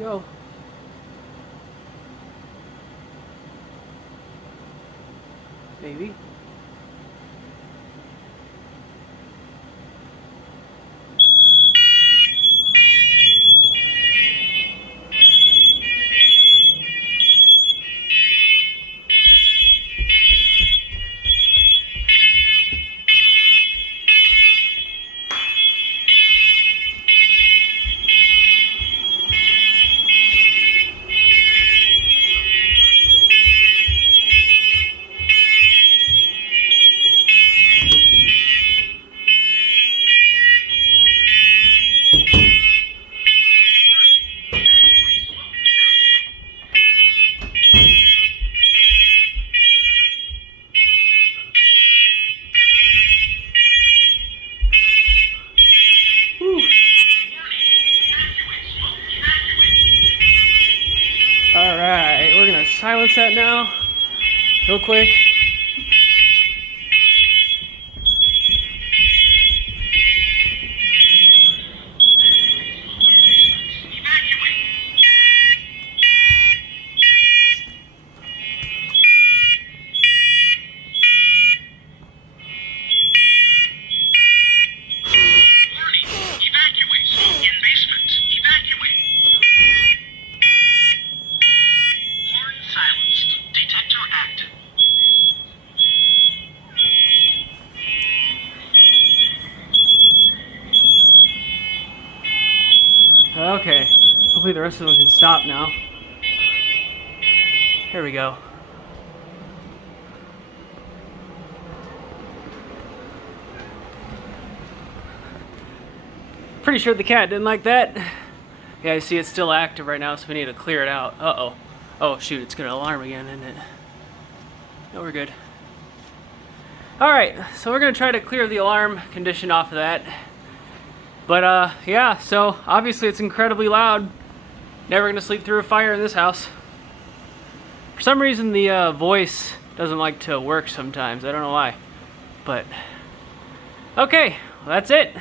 go. Maybe. Alright, we're gonna silence that now, real quick. Okay, hopefully the rest of them can stop now. Here we go. Pretty sure the cat didn't like that. Yeah, you see it's still active right now, so we need to clear it out. Uh-oh. Oh, shoot, it's gonna alarm again, isn't it? No, we're good. Alright, so we're gonna try to clear the alarm condition off of that. But, yeah, so obviously it's incredibly loud. Never gonna sleep through a fire in this house. For some reason, the voice doesn't like to work sometimes. I don't know why. But, okay, well, that's it.